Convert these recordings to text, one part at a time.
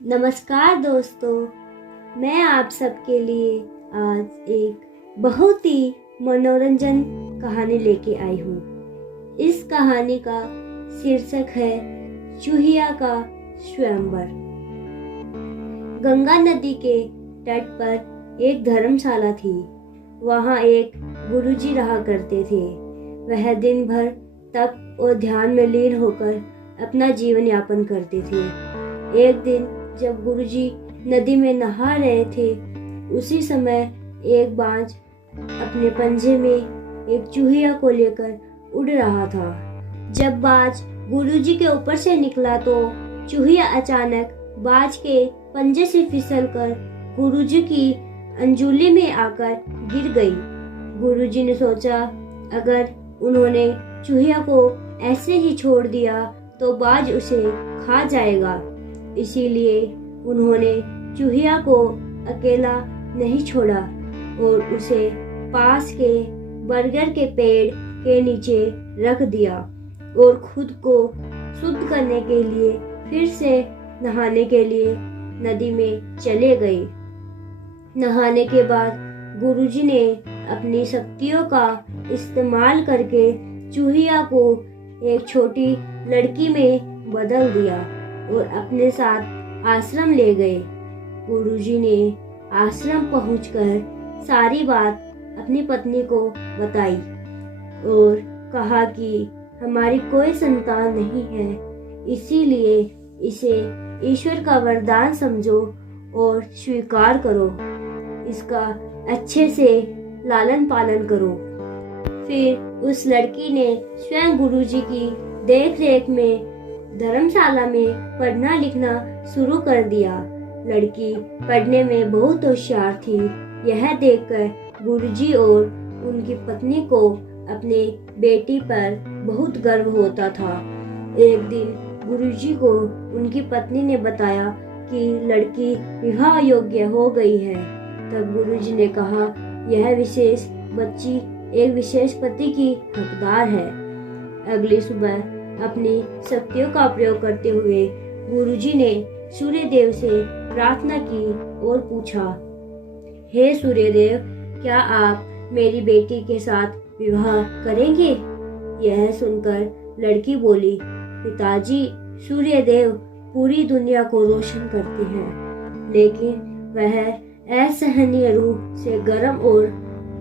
नमस्कार दोस्तों, मैं आप सबके लिए आज एक बहुत ही मनोरंजन कहानी लेके आई हूँ। इस कहानी का शीर्षक है चूहिया का स्वयंवर। गंगा नदी के तट पर एक धर्मशाला थी। वहाँ एक गुरुजी रहा करते थे। वह दिन भर तप और ध्यान में लीन होकर अपना जीवन यापन करते थे। एक दिन जब गुरुजी नदी में नहा रहे थे, उसी समय एक बाज अपने पंजे में एक चूहिया को लेकर उड़ रहा था। जब बाज गुरुजी के ऊपर से निकला तो चूहिया अचानक बाज के पंजे से फिसलकर गुरुजी की अंजुली में आकर गिर गई। गुरुजी ने सोचा, अगर उन्होंने चूहिया को ऐसे ही छोड़ दिया तो बाज उसे खा जाएगा। इसीलिए उन्होंने चूहिया को अकेला नहीं छोड़ा और उसे पास के बरगद के पेड़ के नीचे रख दिया और खुद को शुद्ध करने के लिए फिर से नहाने के लिए नदी में चले गए। नहाने के बाद गुरुजी ने अपनी शक्तियों का इस्तेमाल करके चूहिया को एक छोटी लड़की में बदल दिया और अपने साथ आश्रम ले गए। गुरुजी ने आश्रम पहुंचकर सारी बात अपनी पत्नी को बताई और कहा कि हमारी कोई संतान नहीं है, इसीलिए इसे ईश्वर का वरदान समझो और स्वीकार करो। इसका अच्छे से लालन पालन करो। फिर उस लड़की ने स्वयं गुरुजी की देखरेख में धर्मशाला में पढ़ना लिखना शुरू कर दिया। लड़की पढ़ने में बहुत होशियार थी। यह देखकर गुरुजी और उनकी पत्नी को अपने बेटी पर बहुत गर्व होता था। एक दिन गुरुजी को उनकी पत्नी ने बताया कि लड़की विवाह योग्य हो गई है। तब गुरुजी ने कहा, यह विशेष बच्ची एक विशेष पति की हकदार है। अगली सुबह अपनी शक्तियों का प्रयोग करते हुए गुरुजी ने सूर्य देव से प्रार्थना की और पूछा, हे सूर्य देव, क्या आप मेरी बेटी के साथ विवाह करेंगे? यह सुनकर लड़की बोली, पिताजी, सूर्य देव पूरी दुनिया को रोशन करते हैं, लेकिन वह असहनीय रूप से गर्म और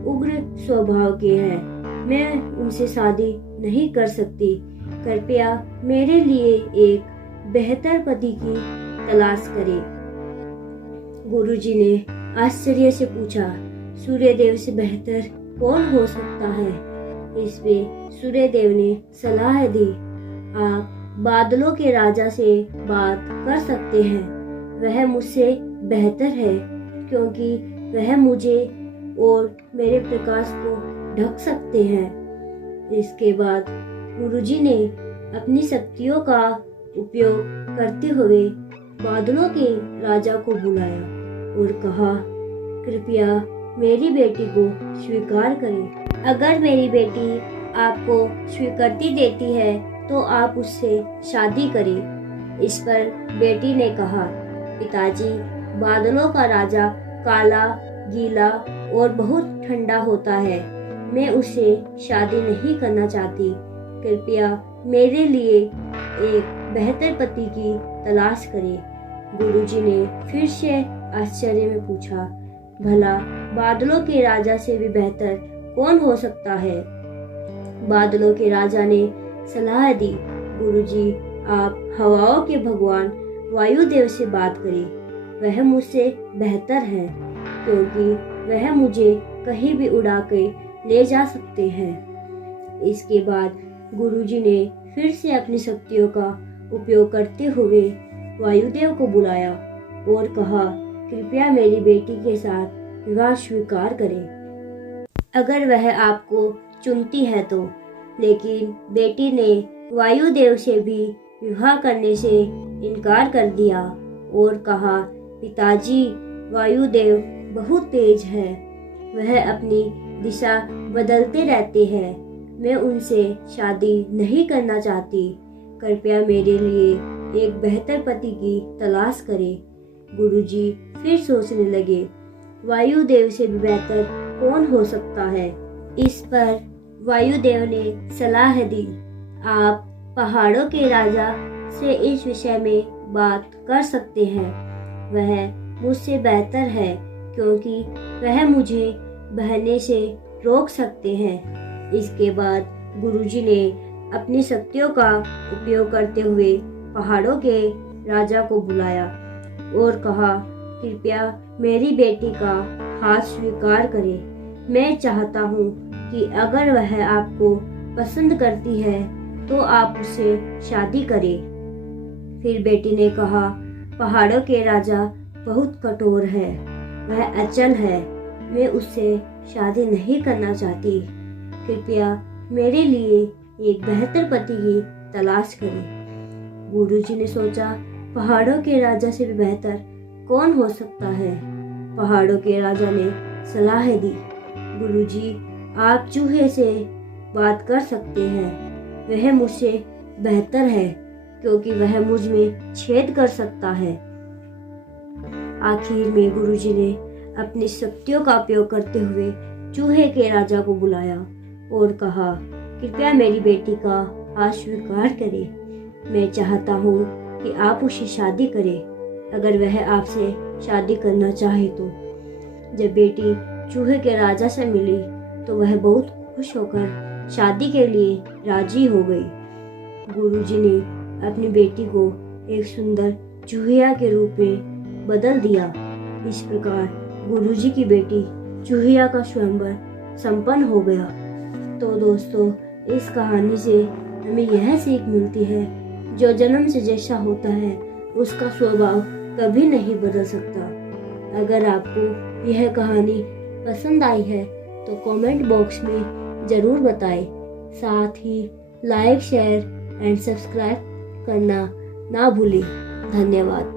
उग्र स्वभाव के हैं। मैं उनसे शादी नहीं कर सकती। कृपया मेरे लिए एक बेहतर पति की तलाश करें। गुरुजी ने आश्चर्य से पूछा, सूर्य देव से बेहतर कौन हो सकता है? इस पे सूर्य देव ने सलाह दी, आप बादलों के राजा से बात कर सकते हैं। वह मुझसे बेहतर है क्योंकि वह मुझे और मेरे प्रकाश को ढक सकते हैं। इसके बाद गुरुजी ने अपनी शक्तियों का उपयोग करते हुए बादलों के राजा को बुलाया और कहा, कृपया मेरी बेटी को स्वीकार करें। अगर मेरी बेटी आपको स्वीकृति देती है तो आप उससे शादी करें। इस पर बेटी ने कहा, पिताजी, बादलों का राजा काला, गीला और बहुत ठंडा होता है। मैं उससे शादी नहीं करना चाहती। कृपया मेरे लिए एक बेहतर पति की तलाश करें। गुरुजी ने फिर से आश्चर्य में पूछा, भला बादलों के राजा से भी बेहतर कौन हो सकता है? बादलों के राजा ने सलाह दी, गुरुजी, आप हवाओं के भगवान वायुदेव से बात करें। वह मुझसे बेहतर है क्योंकि वह मुझे कहीं भी उड़ा के ले जा सकते हैं। इसके बाद गुरुजी ने फिर से अपनी शक्तियों का उपयोग करते हुए वायुदेव को बुलाया और कहा, कृपया मेरी बेटी के साथ विवाह स्वीकार करें, अगर वह आपको चुनती है तो। लेकिन बेटी ने वायुदेव से भी विवाह करने से इनकार कर दिया और कहा, पिताजी, वायुदेव बहुत तेज है। वह अपनी दिशा बदलते रहते हैं। मैं उनसे शादी नहीं करना चाहती। कृपया मेरे लिए एक बेहतर पति की तलाश करे। गुरुजी फिर सोचने लगे, वायुदेव से भी बेहतर कौन हो सकता है। इस पर वायुदेव ने सलाह दी, आप पहाड़ों के राजा से इस विषय में बात कर सकते हैं। वह मुझसे बेहतर है क्योंकि वह मुझे बहने से रोक सकते हैं। इसके बाद गुरुजी ने अपनी शक्तियों का उपयोग करते हुए पहाड़ों के राजा को बुलाया और कहा, कृपया मेरी बेटी का हाथ स्वीकार करें। मैं चाहता हूँ कि अगर वह आपको पसंद करती है तो आप उससे शादी करें। फिर बेटी ने कहा, पहाड़ों के राजा बहुत कठोर है, वह अचल है, मैं उससे शादी नहीं करना चाहती। कृपया मेरे लिए एक बेहतर पति की तलाश करें। गुरुजी ने सोचा, पहाड़ों के राजा से भी बेहतर कौन हो सकता है। पहाड़ों के राजा ने सलाह दी, गुरुजी आप चूहे से बात कर सकते हैं, वह मुझसे बेहतर है क्योंकि वह मुझ में छेद कर सकता है। आखिर में गुरुजी ने अपनी शक्तियों का उपयोग करते हुए चूहे के राजा को बुलाया और कहा, कृपया मेरी बेटी का हाथ स्वीकार करें। मैं चाहता हूँ कि आप उससे शादी करें अगर वह आपसे शादी करना चाहे तो। जब बेटी चूहे के राजा से मिली तो वह बहुत खुश होकर शादी के लिए राजी हो गई। गुरुजी ने अपनी बेटी को एक सुंदर चूहिया के रूप में बदल दिया। इस प्रकार गुरुजी की बेटी चूहिया का स्वयंवर संपन्न हो गया। तो दोस्तों, इस कहानी से हमें यह सीख मिलती है, जो जन्म से जैसा होता है उसका स्वभाव कभी नहीं बदल सकता। अगर आपको यह कहानी पसंद आई है तो कमेंट बॉक्स में ज़रूर बताएं। साथ ही लाइक, शेयर एंड सब्सक्राइब करना ना भूलें। धन्यवाद।